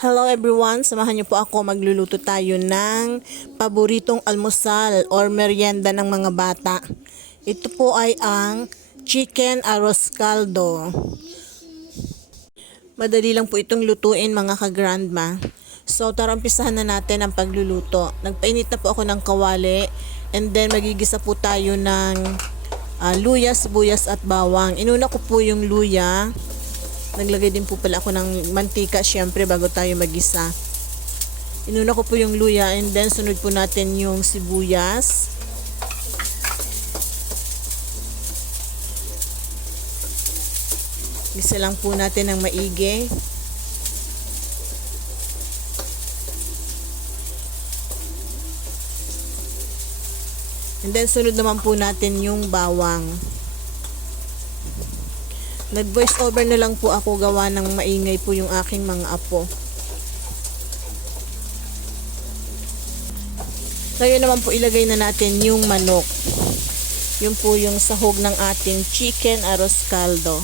Hello everyone, samahan niyo po ako, magluluto tayo ng paboritong almusal or merienda ng mga bata. Ito po ay ang chicken arroz caldo. Madali lang po itong lutuin mga ka-grandma. So tara, umpisahan na natin ang pagluluto. Nagpainit na po ako ng kawali and then magigisa po tayo ng luya, sibuyas at bawang. Inuna ko po yung luya. Naglagay din po pala ako ng mantika syempre bago tayo magisa. Inuna ko po yung luya and then sunod po natin yung sibuyas. Gisa lang po natin ng maigi. And then sunod naman po natin yung bawang. Nag-voice over na lang po ako, gawa ng maingay po yung aking mga apo. Ngayon naman po ilagay na natin yung manok. Yun po yung sahog ng ating chicken arroz caldo.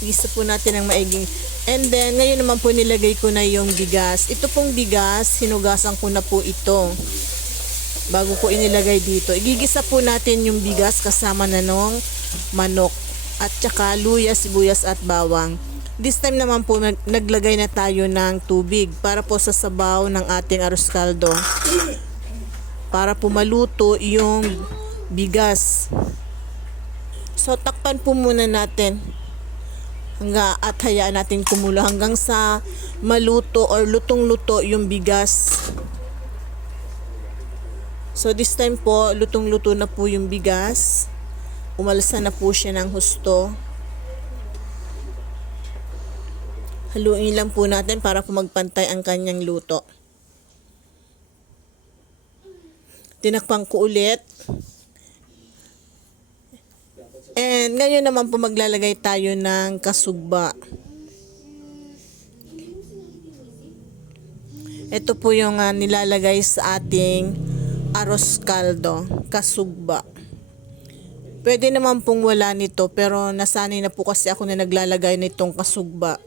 Gisa po natin ng maigi. And then ngayon naman po nilagay ko na yung bigas. Ito pong bigas, hinugasan ko na po ito bago ko inilagay dito. Igigisa po natin yung bigas kasama na nung manok at saka luya, sibuyas at bawang. This time naman po naglagay na tayo ng tubig para po sa sabaw ng ating arroz caldo, para po maluto yung bigas. So takpan po muna natin at hayaan natin kumulo hanggang sa maluto or lutong-luto yung bigas. So this time po, lutong-luto na po yung bigas. Umalsa na po siya ng husto. Haluin lang po natin para po magpantay ang kanyang luto. Tinakpan ko ulit. And ngayon naman po maglalagay tayo ng kasugba. Ito po yung nilalagay sa ating arroz caldo, kasugba. Pwede naman pong wala nito pero nasanay na po kasi ako na naglalagay nitong kasugba.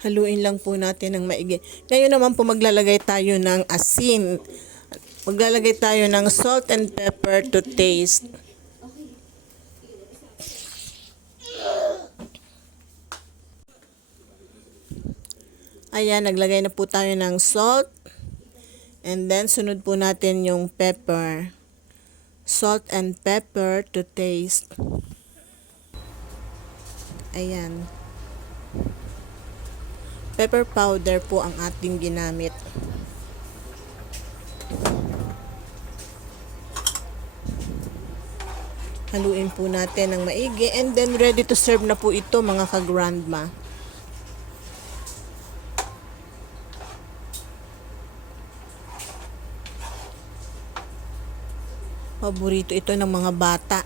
Haluin lang po natin ng maigi. Ngayon naman po maglalagay tayo ng asin. Maglalagay tayo ng salt and pepper to taste. Ayan, naglagay na po tayo ng salt. And then sunod po natin yung pepper. Salt and pepper to taste. Ayan. Pepper powder po ang ating ginamit. Haluin po natin ng maigi and then ready to serve na po ito mga ka-grandma. Paborito ito ng mga bata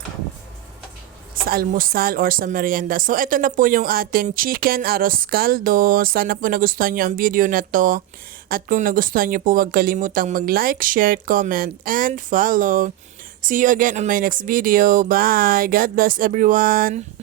sa almusal or sa merienda. So, ito na po yung ating chicken arroz caldo. Sana po nagustuhan nyo ang video na to. At kung nagustuhan nyo po, huwag kalimutang mag-like, share, comment, and follow. See you again on my next video. Bye! God bless everyone!